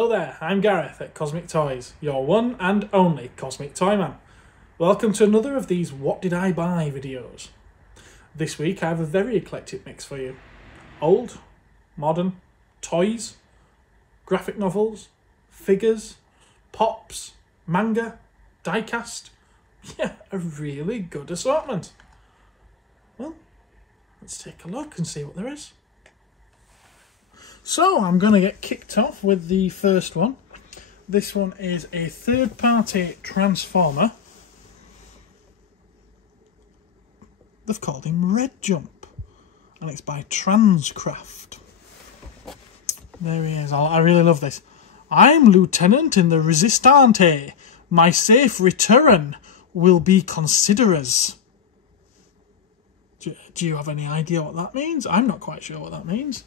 Hello there, I'm Gareth at Cosmic Toys, your one and only Cosmic Toy Man. Welcome to another of these What Did I Buy videos. This week I have a very eclectic mix for you. Old, modern, toys, graphic novels, figures, pops, manga, diecast. Yeah, a really good assortment. Well, let's take a look and see what there is. So I'm going to get kicked off with the first one. This one is a third-party Transformer. They've called him Red Jump, and it's by Transcraft. There he is. I really love this. I'm Lieutenant in the Resistante. My safe return will be considerers. Do you have any idea what that means? I'm not quite sure what that means.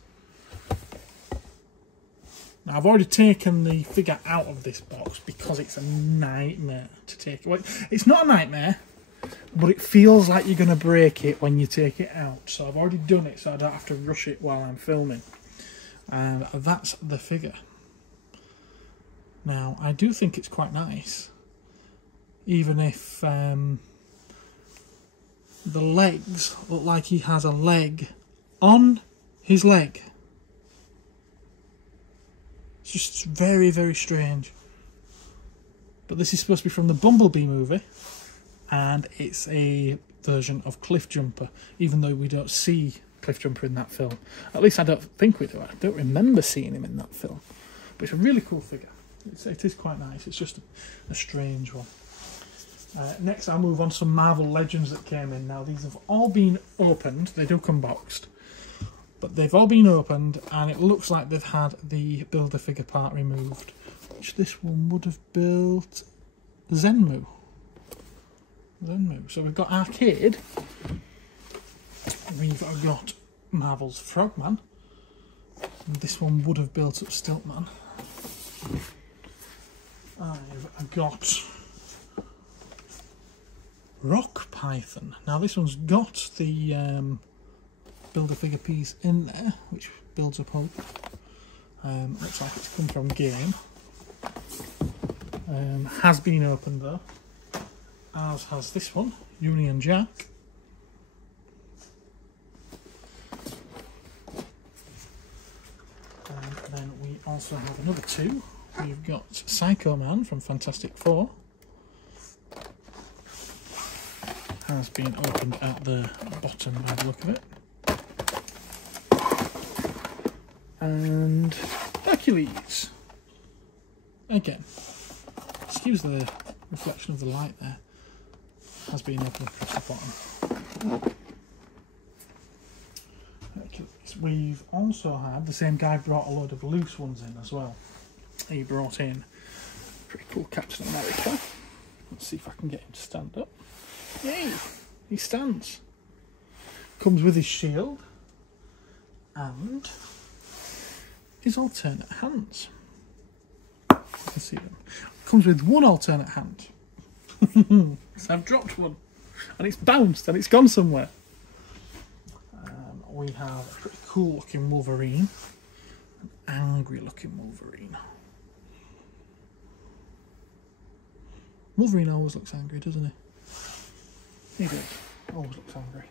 Now, I've already taken the figure out of this box because it's a nightmare to take away. It's not a nightmare, but it feels like you're going to break it when you take it out. So I've already done it so I don't have to rush it while I'm filming. And that's the figure. Now, I do think it's quite nice. Even if the legs look like he has a leg on his leg. It's just very, very strange. But this is supposed to be from the Bumblebee movie, and it's a version of Cliff Jumper, even though we don't see Cliff Jumper in that film. At least I don't think we do. I don't remember seeing him in that film. But it's a really cool figure. It is quite nice. It's just a strange one. Next, I'll move on to some Marvel Legends that came in. Now, these have all been opened. They do come boxed. But they've all been opened, and it looks like they've had the Build-A-Figure part removed, which this one would have built Zenmu. So we've got Arcade, we've got Marvel's Frogman, and this one would have built up Stiltman. I've got Rock Python. Now this one's got the Build-A-Figure piece in there, which builds up Hulk. Looks like it's come from game. Has been opened though, as has this one, Union Jack. And then we also have another two. We've got Psycho Man from Fantastic Four. Has been opened at the bottom by the look of it. And Hercules. Again, excuse the reflection of the light there. Has been opened across the bottom. Hercules. We've also had, the same guy brought a load of loose ones in as well. He brought in pretty cool Captain America. Let's see if I can get him to stand up. Yay! He stands. Comes with his shield. And his alternate hands. You can see them. Comes with one alternate hand. So I've dropped one, and it's bounced, and it's gone somewhere. We have a pretty cool looking Wolverine, an angry looking Wolverine. Wolverine always looks angry, doesn't he? He does. Always looks angry.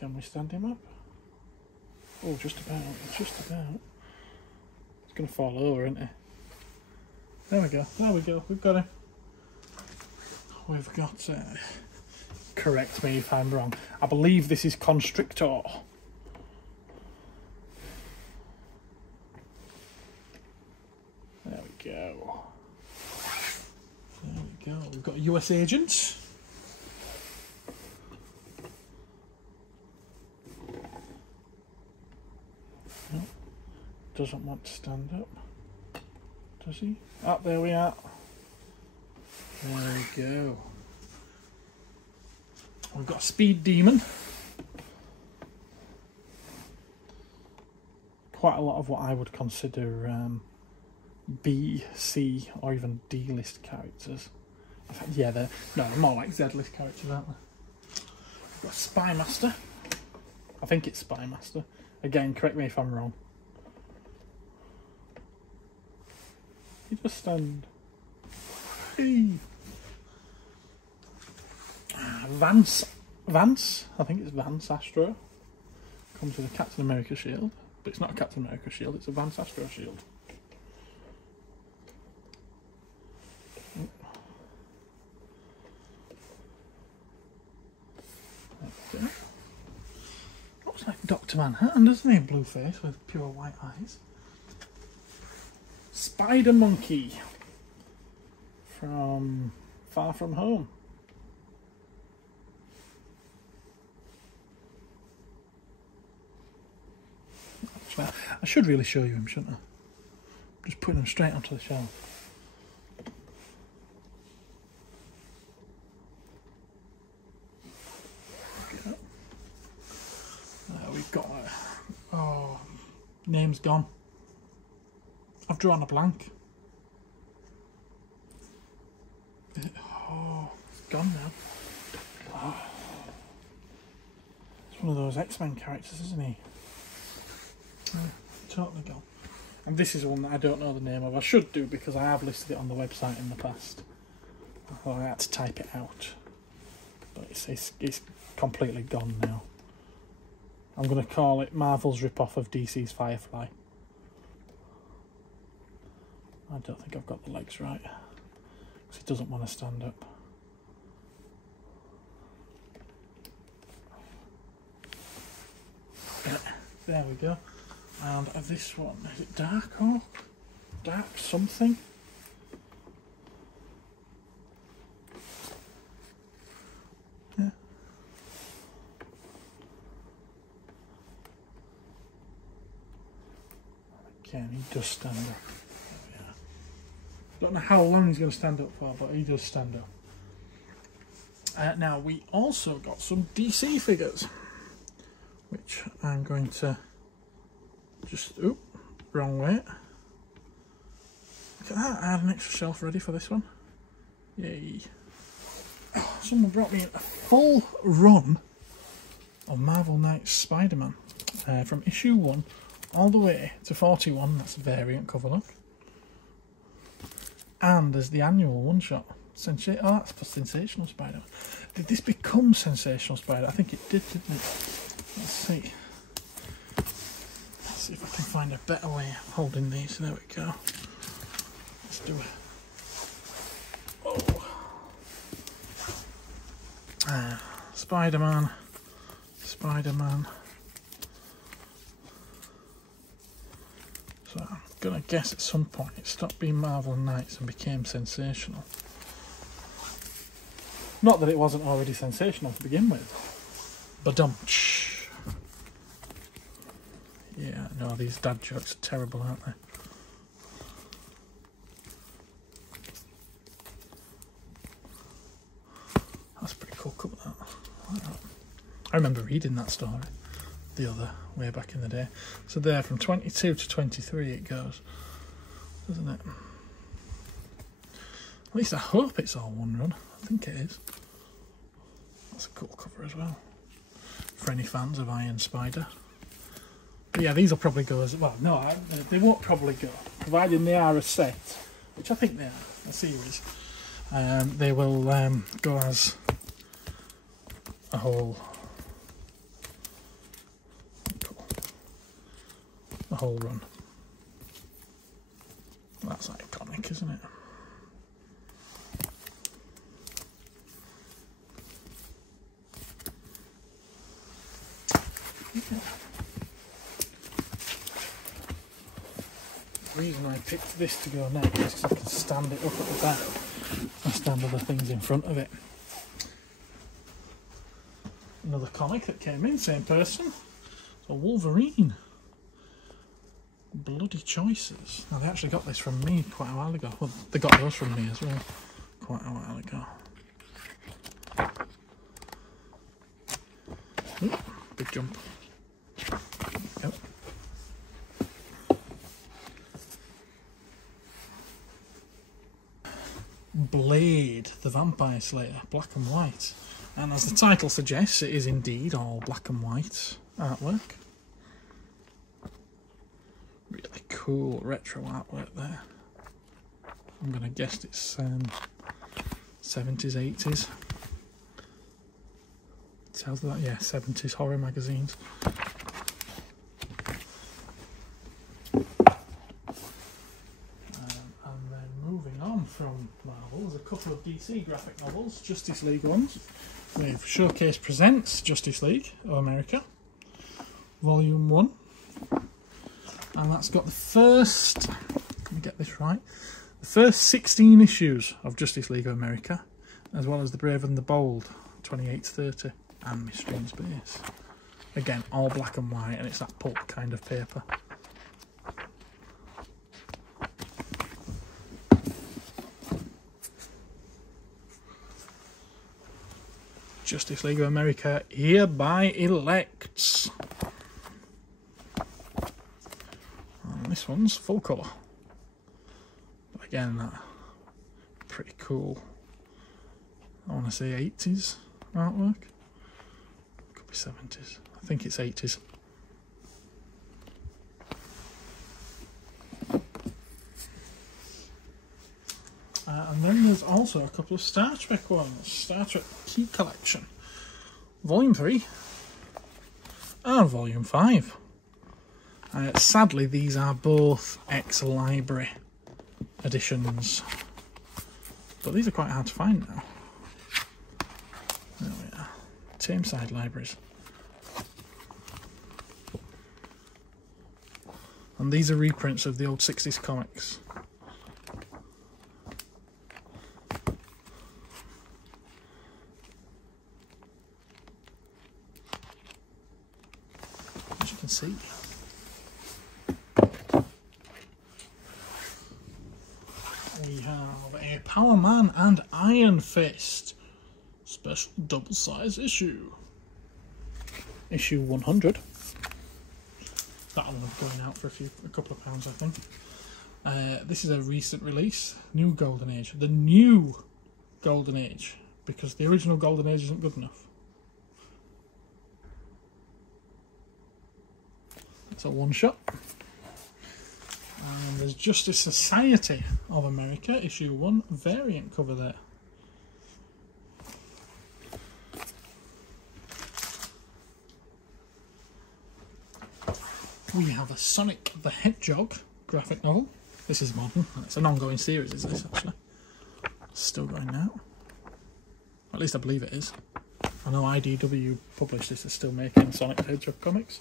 Can we stand him up? Oh, just about. Just about. It's going to fall over, isn't it? There we go. There we go. We've got him. We've got... correct me if I'm wrong. I believe this is Constrictor. There we go. There we go. We've got a US agent. Doesn't want to stand up, does he? Oh, there we are. There we go. We've got a Speed Demon. Quite a lot of what I would consider B, C, or even D list characters. In fact, yeah, they're more like Z list characters, aren't they? We've got Spy Master. I think it's Spy Master. Again, correct me if I'm wrong. He just stand. Hey. Vance, I think it's Vance Astro. Comes with a Captain America shield, but it's not a Captain America shield, it's a Vance Astro shield. Okay. Looks like Dr. Manhattan, doesn't he? Blue face with pure white eyes. Spider Monkey from Far From Home. I should really show you him, shouldn't I? Just putting him straight onto the shelf. Okay. We've got oh, name's gone. I've drawn a blank. Oh, it's gone now. Oh. It's one of those X-Men characters, isn't he? Totally gone. And this is one that I don't know the name of. I should do because I have listed it on the website in the past. Although I had to type it out. But it's completely gone now. I'm going to call it Marvel's rip-off of DC's Firefly. I don't think I've got the legs right. Because he doesn't want to stand up. There we go. And this one, is it Dark Hawk? Dark something? Yeah. Again, he does stand up. There we are. Don't know how long he's going to stand up for, but he does stand up. Now, we also got some DC figures, which I'm going to just, oop, wrong way. Look at that, I had an extra shelf ready for this one. Yay. Someone brought me a full run of Marvel Knights Spider-Man from issue 1 all the way to 41. That's a variant cover look. And there's the annual one-shot. Oh, that's for Sensational Spider-Man. Did this become Sensational Spider? I think it did, didn't it? Let's see. See if I can find a better way of holding these. There we go. Let's do it. Oh. Spider-Man. Spider-Man. So I'm going to guess at some point it stopped being Marvel Knights and became Sensational. Not that it wasn't already sensational to begin with. Ba-dum-tsh. Yeah, no, these dad jokes are terrible, aren't they? That's a pretty cool cover, that. I remember reading that story the other way back in the day. So there, from 22 to 23 it goes, doesn't it? At least I hope it's all one run. I think it is. That's a cool cover as well. For any fans of Iron Spider. But yeah, these will probably go as well. No, they won't probably go, providing they are a set, which I think they are, a series. They will go as a whole run. That's iconic, isn't it? Yeah. The reason I picked this to go next is because I can stand it up at the back and stand other things in front of it. Another comic that came in, same person. So Wolverine. Bloody Choices. Now they actually got this from me quite a while ago. Well, they got those from me as well quite a while ago. Ooh, big jump. Yep. Blade, the Vampire Slayer, black and white. And as the title suggests, it is indeed all black and white artwork. Really cool retro artwork there. I'm going to guess it's 70s, 80s. Sounds like, yeah, 70s horror magazines. And then moving on from Marvel, there's a couple of DC graphic novels, Justice League ones. With Showcase Presents Justice League of America, Volume 1. And that's got the first, let me get this right, the first 16 issues of Justice League of America, as well as The Brave and the Bold, 28 to 30, and Mystery in Space. Again, all black and white, and it's that pulp kind of paper. Justice League of America hereby elects. And this one's full colour. But again, pretty cool. I want to say 80s artwork. Could be 70s. I think it's 80s. And then there's also a couple of Star Trek ones. Star Trek Key Collection. Volume 3 and Volume 5. Sadly, these are both ex-library editions. But these are quite hard to find now. There we are. Tameside Libraries. And these are reprints of the old 60s comics. As you can see. We have a Power Man and Iron Fist special double size issue. Issue 100. That one will be going out for a couple of pounds, I think. This is a recent release, New Golden Age. The new Golden Age, because the original Golden Age isn't good enough. It's a one-shot. And there's Justice Society of America, issue 1, variant cover there. We have a Sonic the Hedgehog graphic novel. This is modern. It's an ongoing series, is this actually? It's still going now. At least I believe it is. I know IDW published this, is still making Sonic the Hedgehog comics.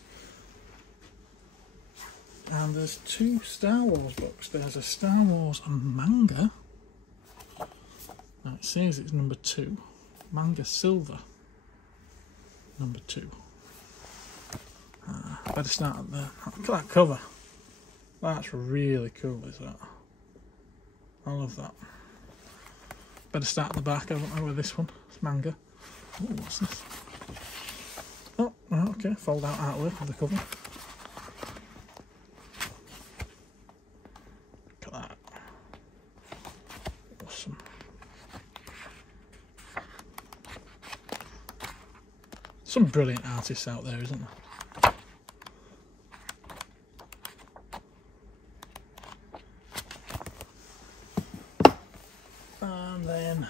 And there's 2 Star Wars books. There's a Star Wars manga. Now it says it's number 2. Manga Silver. Number 2. Better start at there. Look at that cover. That's really cool, is that? I love that. Better start at the back, haven't I, with this one? It's manga. Oh, what's this? Oh, right, okay. Fold out artwork of the cover. Look at that. Awesome. Some brilliant artists out there, isn't there? And then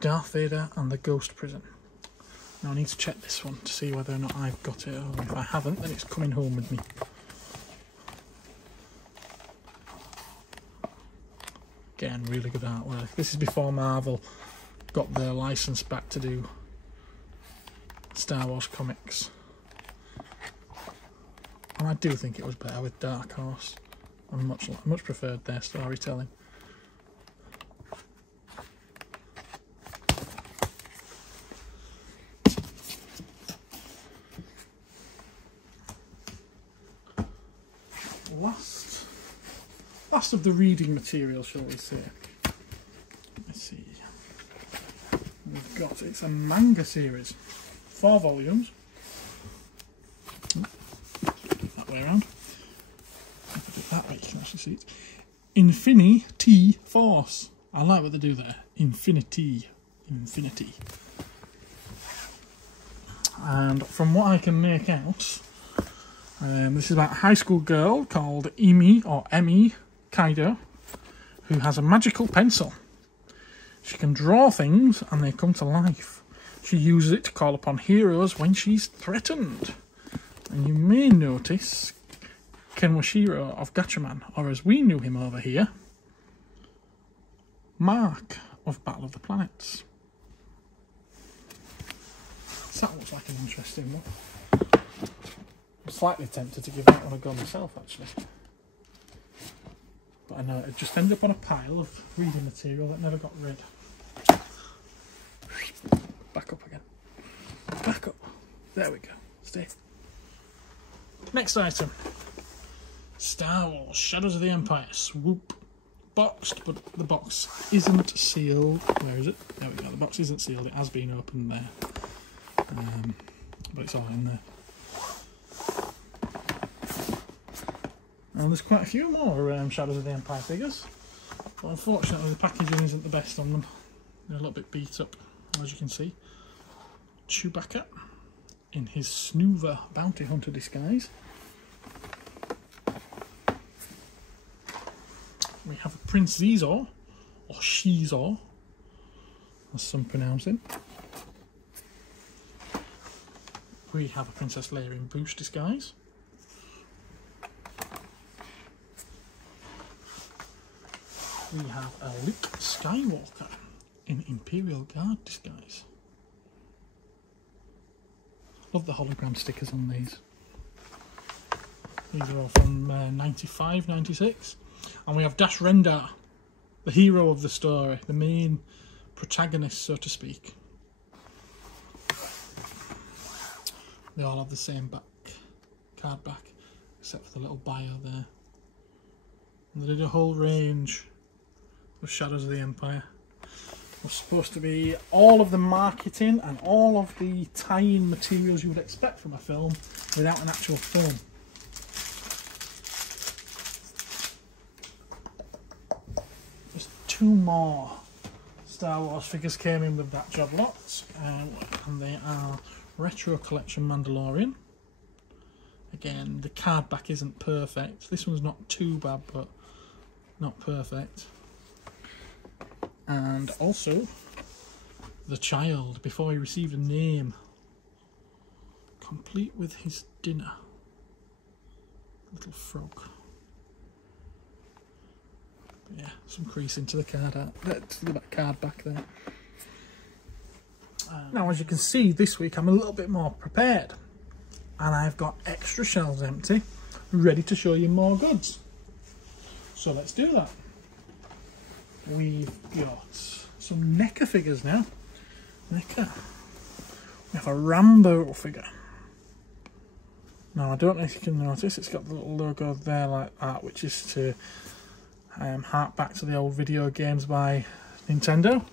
Darth Vader and the Ghost Prison. Now I need to check this one to see whether or not I've got it, or if I haven't, then it's coming home with me. Again, really good artwork. This is before Marvel got their license back to do Star Wars comics. And I do think it was better with Dark Horse. I much preferred their storytelling. Last of the reading material, shall we say. Let's see. We've got, it's a manga series. 4 volumes. That way around. If I do it that way, you can actually see it. Infinity Force. I like what they do there. Infinity. And from what I can make out, this is about a high school girl called Emi Kaido, who has a magical pencil. She can draw things and they come to life. She uses it to call upon heroes when she's threatened. And you may notice Kenwashiro of Gatchaman, or as we knew him over here, Mark of Battle of the Planets. So that looks like an interesting one. I'm slightly tempted to give that one a go myself, actually. But I know it just ended up on a pile of reading material that never got read. Back up again. Back up. There we go. Stay. Next item. Star Wars Shadows of the Empire. Swoop. Boxed, but the box isn't sealed. Where is it? There we go. The box isn't sealed. It has been opened there. But it's all in there. And there's quite a few more Shadows of the Empire figures. But unfortunately the packaging isn't the best on them. They're a little bit beat up, as you can see. Chewbacca in his Snoover bounty hunter disguise. We have a Prince Zizor, or Shizor, as some pronounce him. We have a Princess Leia in Boost disguise. We have a Luke Skywalker in Imperial Guard disguise. Love the hologram stickers on these. These are all from 95, 96. And we have Dash Rendar, the hero of the story, the main protagonist, so to speak. They all have the same card back, except for the little bio there. And they did a whole range of Shadows of the Empire. It was supposed to be all of the marketing and all of the tie-in materials you would expect from a film without an actual film. Just 2 more Star Wars figures came in with that job lot, and they are Retro Collection Mandalorian. Again, the card back isn't perfect. This one's not too bad, but not perfect. And also the child, before he received a name, complete with his dinner. Little frog. But yeah, some crease into the card art, to the card back there. Now, as you can see, this week I'm a little bit more prepared, and I've got extra shelves empty, ready to show you more goods. So let's do that. We've got some NECA figures now. NECA. We have a Rambo figure. Now, I don't know if you can notice, it's got the little logo there like that, which is to hark back to the old video games by Nintendo.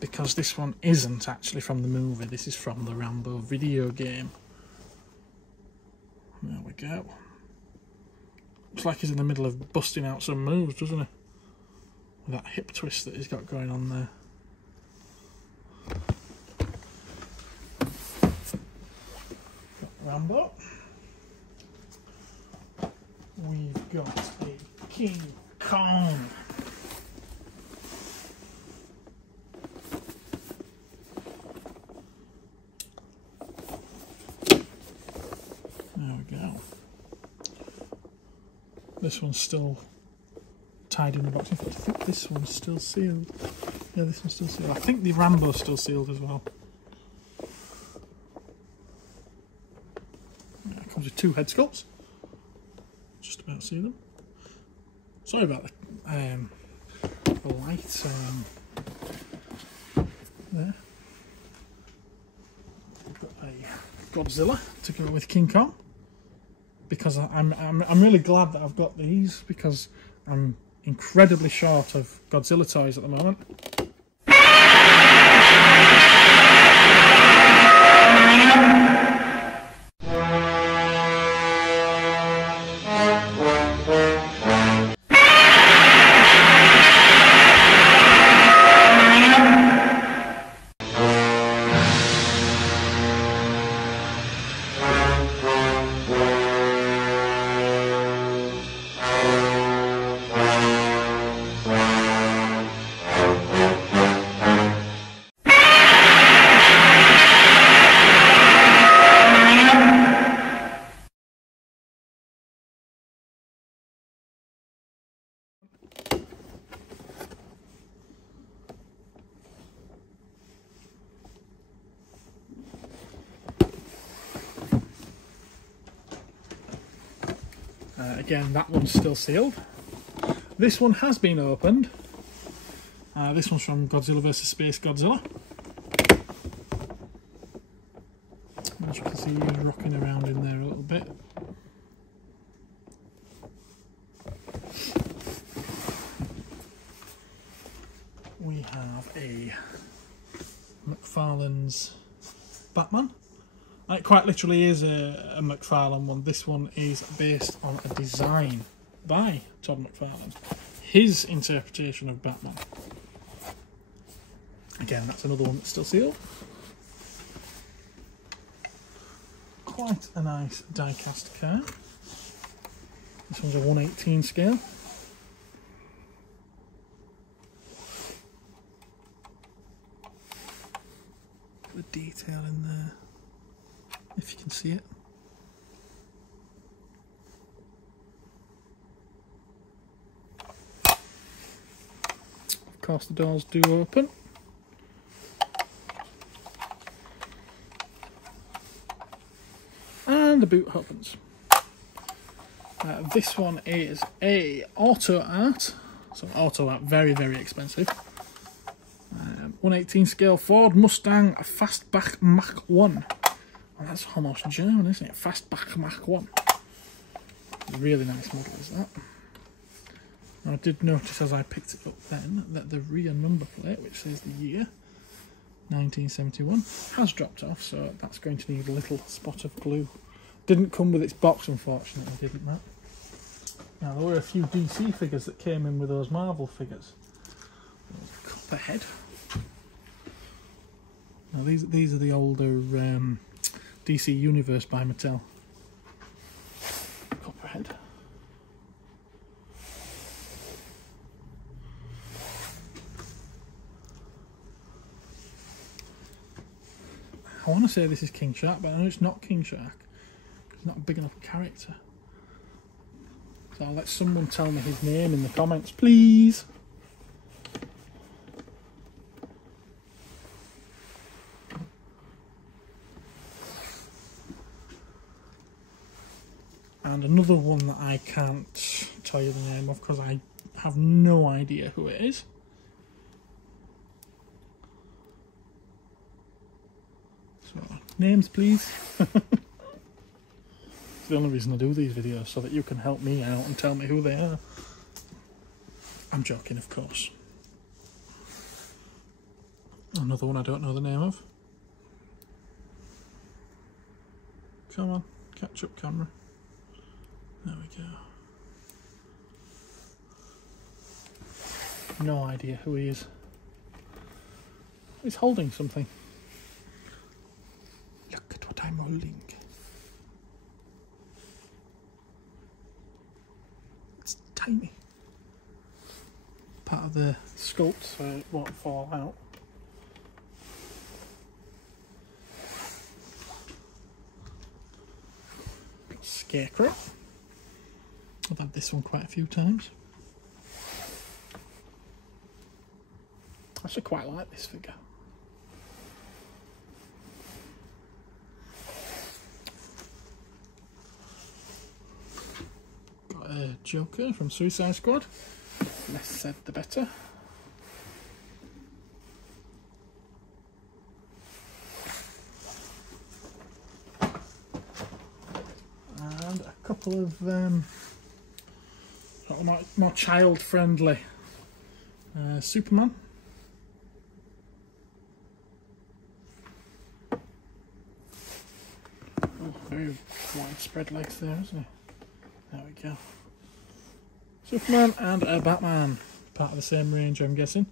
Because this one isn't actually from the movie, this is from the Rambo video game. There we go. Looks like he's in the middle of busting out some moves, doesn't he? With that hip twist that he's got going on there. Got Rambo. We've got a King Kong. There we go. This one's still tied in the box. In fact, I think this one's still sealed. Yeah, this one's still sealed. I think the Rambo's still sealed as well. Yeah, it comes with 2 head sculpts. Just about see them. Sorry about the light there. We've got a Godzilla to go with King Kong. Because I'm really glad that I've got these, because I'm incredibly short of Godzilla toys at the moment. again, that one's still sealed. This one has been opened. This one's from Godzilla vs. Space Godzilla. As you can see, he's rocking around in there a little bit. We have a McFarlane's Batman. It quite literally is a McFarlane one. This one is based on a design by Todd McFarlane. His interpretation of Batman. Again, that's another one that's still sealed. Quite a nice die-cast car. This one's a 1/18 scale. The detail in there, if you can see it. Of course, the doors do open. And the boot opens. This one is a auto art. So auto art, very, very expensive. 1/18 scale Ford Mustang Fastback Mach 1. Oh, that's almost German, isn't it? Fastback Mach 1. Really nice model is that. I did notice as I picked it up then that the rear number plate, which says the year 1971, has dropped off, so that's going to need a little spot of glue. Didn't come with its box, unfortunately, didn't that? Now, there were a few DC figures that came in with those Marvel figures. Copperhead. Now, these are the older DC Universe by Mattel. Copperhead. I want to say this is King Shark, but I know it's not King Shark. He's not a big enough character. So I'll let someone tell me his name in the comments, please. And another one that I can't tell you the name of because I have no idea who it is. So, names please. It's the only reason I do these videos, so that you can help me out and tell me who they are. I'm joking, of course. Another one I don't know the name of. Come on, catch up camera. There we go. No idea who he is. He's holding something. Look at what I'm holding. It's tiny. Part of the sculpt so it won't fall out. Scarecrow. I've had this one quite a few times. I actually quite like this figure. Got a Joker from Suicide Squad. Less said the better. And a couple of more child-friendly Superman. Oh, very widespread legs there, isn't he? There we go. Superman and a Batman, part of the same range, I'm guessing.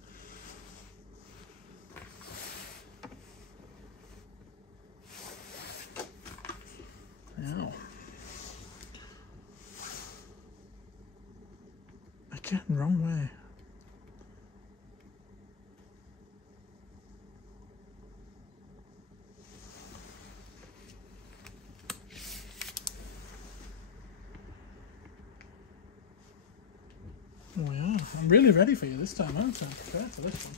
Now, again, wrong way. Oh yeah, I'm really ready for you this time, aren't I? I'm prepared for this one.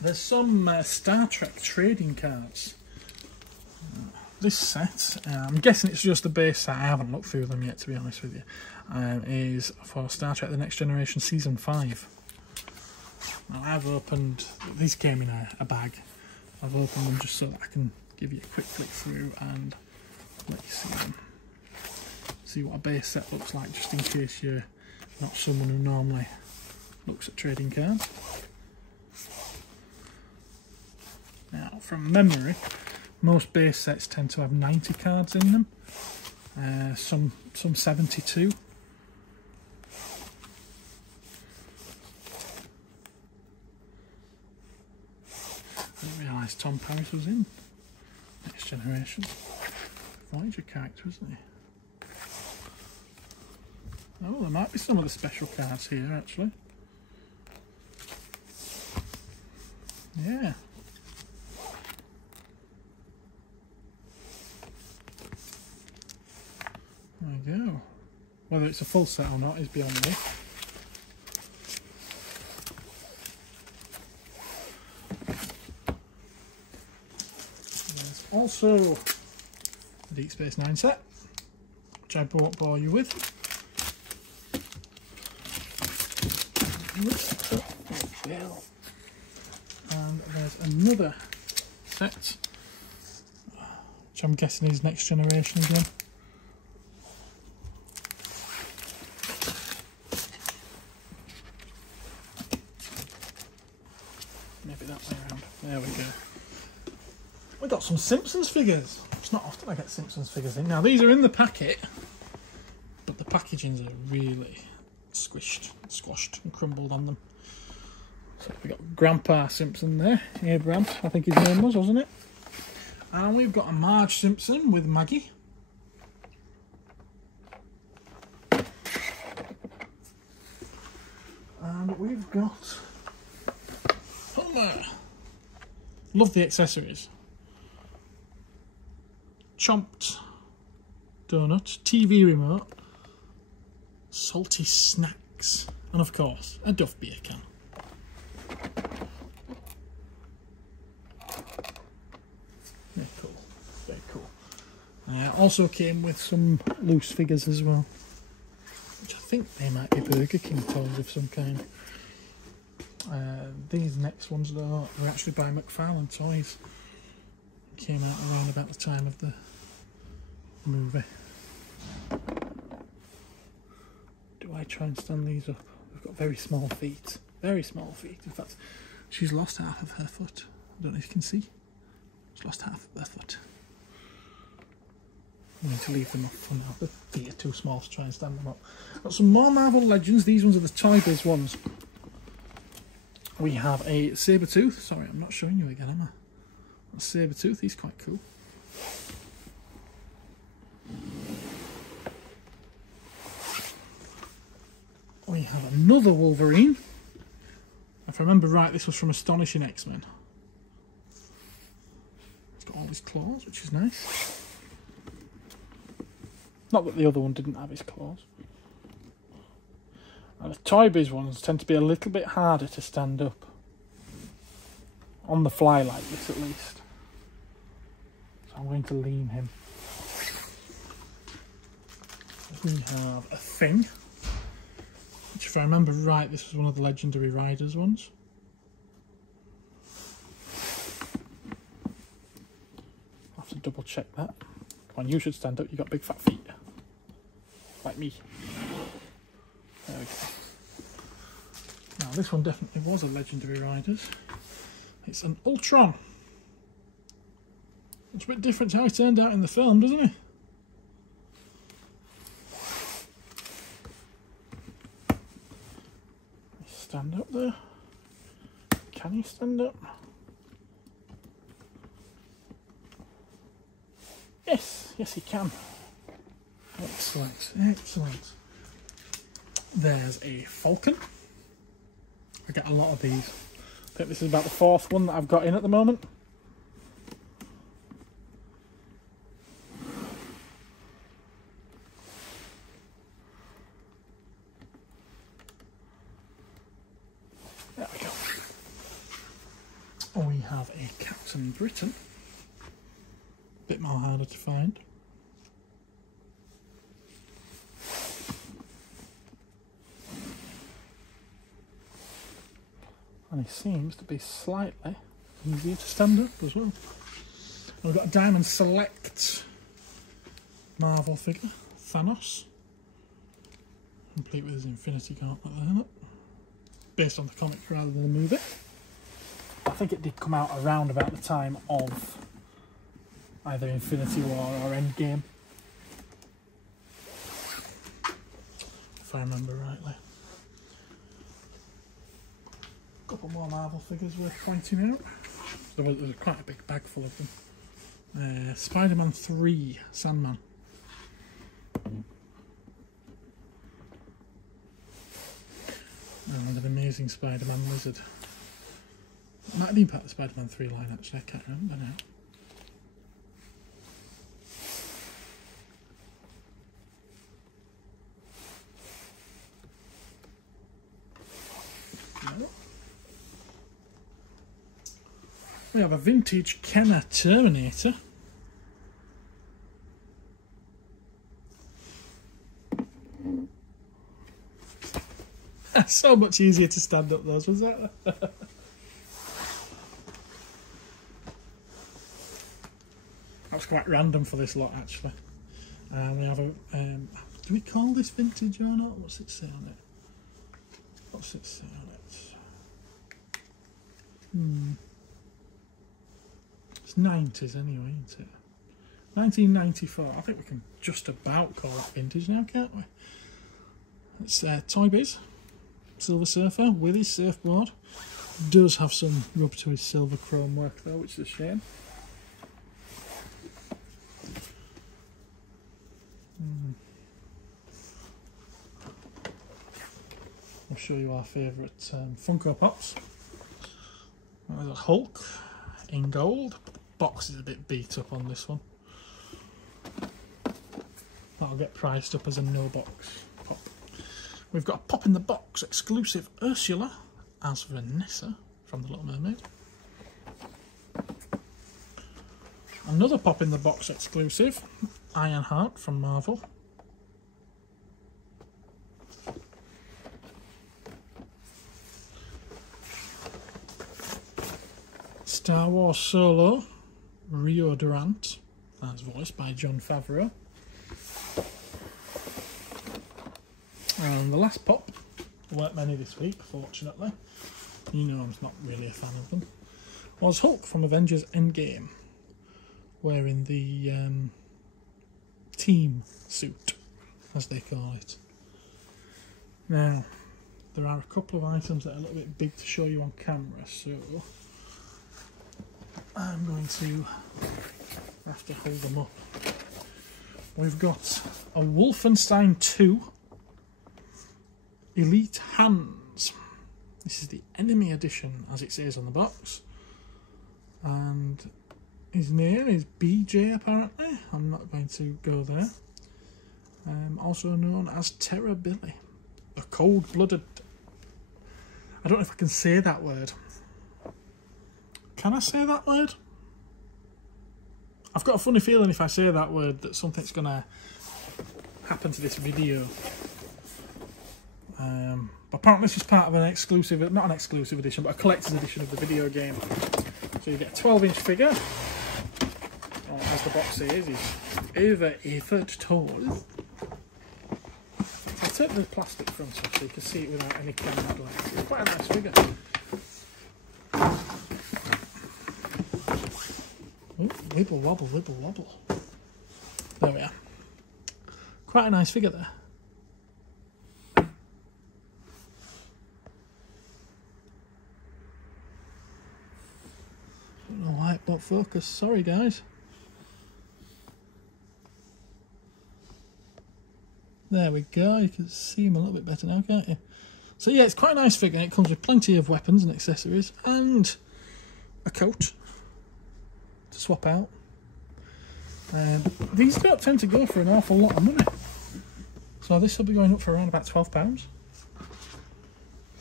There's some Star Trek trading cards. this set, I'm guessing it's just the base set, I haven't looked through them yet to be honest with you, is for Star Trek The Next Generation Season 5. Now I've opened, these came in a bag, I've opened them just so that I can give you a quick flick through and let you see them. See what a base set looks like, just in case you're not someone who normally looks at trading cards. Now, from memory, most base sets tend to have 90 cards in them, some 72. I didn't realise Tom Paris was in Next Generation. Voyager character, isn't he? Oh, there might be some of the special cards here, actually. Yeah. There we go. Whether it's a full set or not is beyond me. There's also the Deep Space Nine set, which I won't bore you with. And there's another set, which I'm guessing is Next Generation again. Maybe that way around. There we go. We got some Simpsons figures. It's not often I get Simpsons figures in. Now these are in the packet, but the packagings are really squashed and crumbled on them. So we've got Grandpa Simpson there, Abraham, I think his name was, wasn't it? And we've got a Marge Simpson with Maggie. And we've got Homer. Love the accessories. Chomped donut, TV remote, salty snacks, and of course a Duff beer can. Very cool, very cool. Also came with some loose figures as well, which I think they might be Burger King toys of some kind. These next ones though were actually by McFarlane Toys. Came out around about the time of the movie. Do I try and stand these up? We've got very small feet. Very small feet. In fact, she's lost half of her foot. I don't know if you can see. She's lost half of her foot. I'm going to leave them up for now. The feet are too small to try and stand them up. Got some more Marvel Legends. These ones are the Toy Biz ones. We have a Sabretooth. Sorry, I'm not showing you again, am I? That's Sabretooth. He's quite cool. We have another Wolverine. If I remember right, this was from Astonishing X-Men. He's got all his claws, which is nice. Not that the other one didn't have his claws. And the Toy Biz ones tend to be a little bit harder to stand up. On the fly like this, at least. So I'm going to lean him. We have a Thing. Which, if I remember right, this was one of the Legendary Riders ones. I'll have to double check that. Come on, you should stand up, you've got big fat feet. Like me. There we go. Now this one definitely was a Legendary Riders. It's an Ultron. It's a bit different to how he turned out in the film, doesn't he? Stand up there. Can you stand up? Yes, yes he can. Excellent, excellent. There's a Falcon. I get a lot of these. I think this is about the fourth one that I've got in at the moment. There we go. We have a Captain Britain. bit more harder to find. And he seems to be slightly easier to stand up as well. And we've got a Diamond Select Marvel figure, Thanos, complete with his Infinity Gauntlet there, look. Based on the comics rather than the movie. I think it did come out around about the time of either Infinity War or Endgame, if I remember rightly. A couple more Marvel figures worth pointing out. There's quite a big bag full of them. Spider-Man 3, Sandman. And an amazing Spider-Man lizard. It might have been part of the Spider-Man 3 line actually, I can't remember now. We have a vintage Kenner Terminator. So much easier to stand up those, was that? That's quite random for this lot actually. We have a, do we call this vintage or not? What's it say on it? What's it say on it? It's 90s anyway, isn't it? 1994. I think we can just about call it vintage now, can't we? It's Toy Biz. Silver Surfer with his surfboard. Does have some rub to his silver chrome work though, which is a shame. I'll show you our favourite Funko Pops. There's a Hulk in gold. Box is a bit beat up on this one. That'll get priced up as a no box pop. We've got a Pop in the Box exclusive Ursula as Vanessa from The Little Mermaid. Another Pop in the Box exclusive, Ironheart from Marvel. Star Wars Solo, Rio Durant, that's voiced by Jon Favreau. And the last pop, there weren't many this week, fortunately. You know I'm not really a fan of them. Was Hulk from Avengers Endgame, wearing the team suit, as they call it. Now, there are a couple of items that are a little bit big to show you on camera, so I'm going to have to hold them up. We've got a Wolfenstein 2 Elite Hands. This is the enemy edition, as it says on the box. And his name is BJ, apparently. I'm not going to go there. Also known as Terror Billy. A cold-blooded... I don't know if I can say that word. Can I say that word? I've got a funny feeling if I say that word that something's going to happen to this video. But apparently this is part of an exclusive, not an exclusive edition, but a collector's edition of the video game. So you get a 12-inch figure. As the box says, he's over a foot tall. I'll take the plastic front off so you can see it without any camera glare. It's quite a nice figure. Ooh, wibble wobble, wibble wobble. There we are. Quite a nice figure there. I don't know why it won't focus. Sorry, guys. There we go. You can see him a little bit better now, can't you? So yeah, it's quite a nice figure. It comes with plenty of weapons and accessories and a coat to swap out. These don't tend to go for an awful lot of money. So this will be going up for around about £12.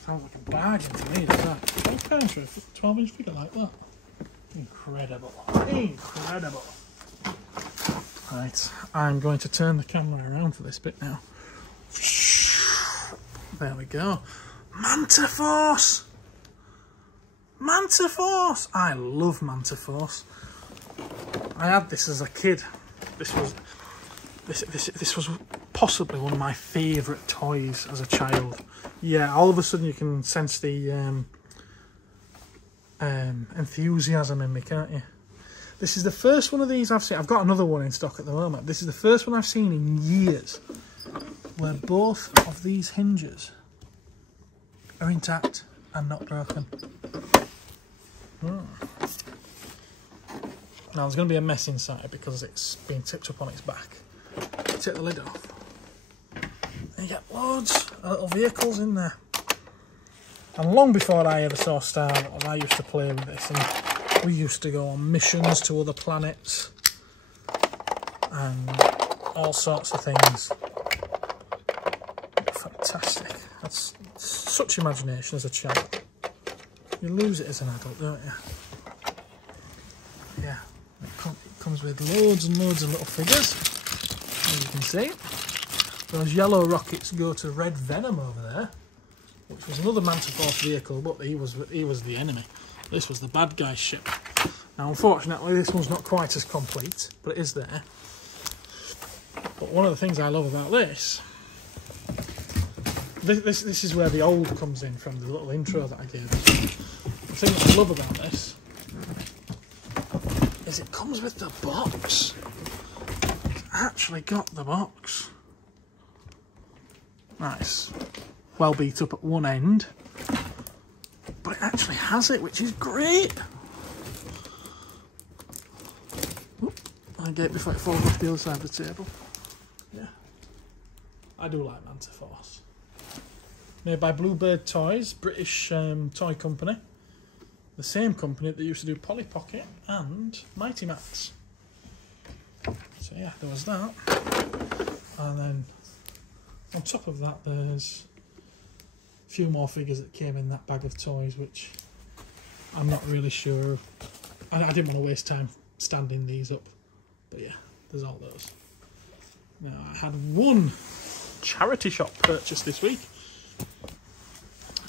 Sounds like a bargain to me, does that? £12 for a 12-inch figure like that. Incredible. Incredible. Right, I'm going to turn the camera around for this bit now. There we go. Manta Force! Manta Force! I love Manta Force. I had this as a kid. This was possibly one of my favourite toys as a child. Yeah, all of a sudden you can sense the enthusiasm in me, can't you? This is the first one of these I've seen. I've got another one in stock at the moment. This is the first one I've seen in years where both of these hinges are intact and not broken. Now there's going to be a mess inside because it's been tipped up on its back. Take the lid off. And you get loads of little vehicles in there. And long before I ever saw Star Wars, I used to play with this, and we used to go on missions to other planets and all sorts of things. Fantastic. That's such imagination as a child. You lose it as an adult, don't you? Yeah, it comes with loads and loads of little figures, as you can see. Those yellow rockets go to Red Venom over there, which was another Manta Force vehicle, but he was the enemy. This was the bad guy's ship. Now, unfortunately, this one's not quite as complete, but it is there. But one of the things I love about this is where the old comes in from, the little intro that I gave. The thing that I love about this is it comes with the box. It's actually got the box. Nice. Well beat up at one end, but it actually has it, which is great. Oop, I get it before it falls off the other side of the table. Yeah, I do like Manta Force. Made by Bluebird Toys, British toy company. The same company that used to do Polly Pocket and Mighty Max. So yeah, there was that. And then on top of that, there's a few more figures that came in that bag of toys, which I'm not really sure. I didn't want to waste time standing these up. But yeah, there's all those. Now, I had one charity shop purchase this week.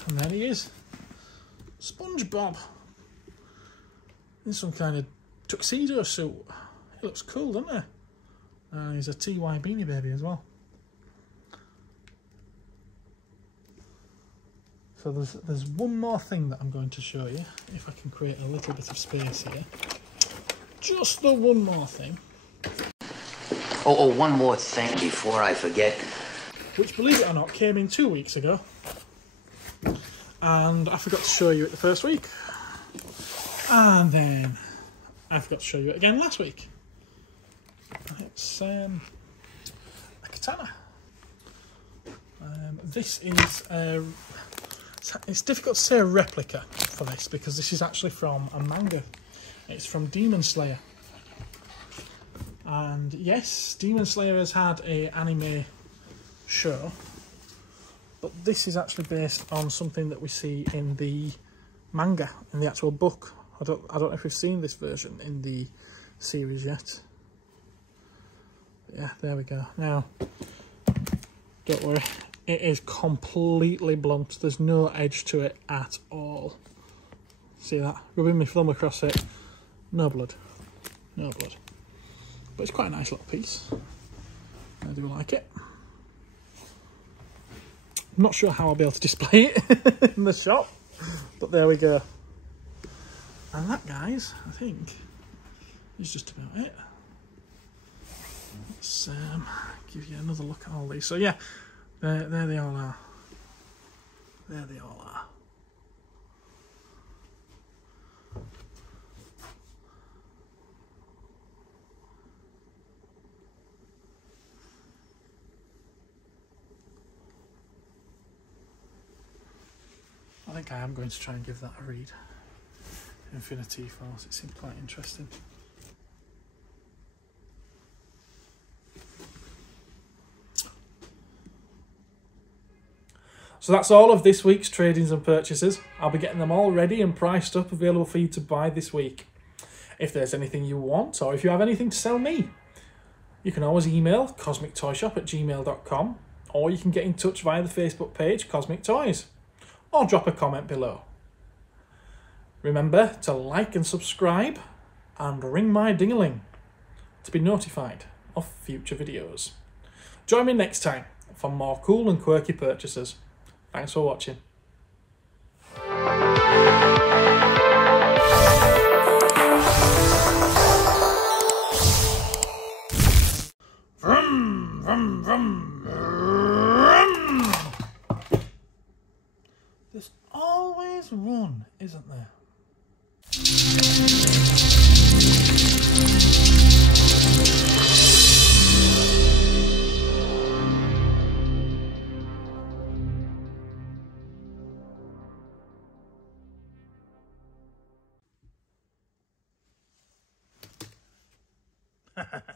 And there he is. SpongeBob. In some kind of tuxedo suit. He looks cool, doesn't he? And he's a TY Beanie Baby as well. So there's one more thing that I'm going to show you, if I can create a little bit of space here. Just the one more thing. Oh, one more thing before I forget. Which, believe it or not, came in 2 weeks ago. And I forgot to show you it the first week. And then I forgot to show you it again last week. It's a katana. This is it's difficult to say a replica for this because this is actually from a manga. It's from Demon Slayer. And yes, Demon Slayer has had an anime show, but this is actually based on something that we see in the manga, in the actual book. I don't know if we've seen this version in the series yet. But yeah, there we go. Now, don't worry, it is completely blunt. There's no edge to it at all. See that? Rubbing my thumb across it. No blood. No blood. But it's quite a nice little piece. I do like it. I'm not sure how I'll be able to display it in the shop, but there we go. And that, guys, I think is just about it. Let's give you another look at all these. So yeah, there they all are. There they all are. I think I am going to try and give that a read. Infinity Force, it seemed quite interesting. So that's all of this week's tradings and purchases. I'll be getting them all ready and priced up, available for you to buy this week. If there's anything you want, or if you have anything to sell me, You can always email cosmictoyshop@gmail.com, or you can get in touch via the Facebook page Cosmic Toys, or drop a comment below. Remember to like and subscribe, and ring my ding-a-ling to be notified of future videos. Join me next time for more cool and quirky purchases. Thanks for watching. Vroom, vroom, vroom, vroom. There's always one, isn't there? Ha ha ha.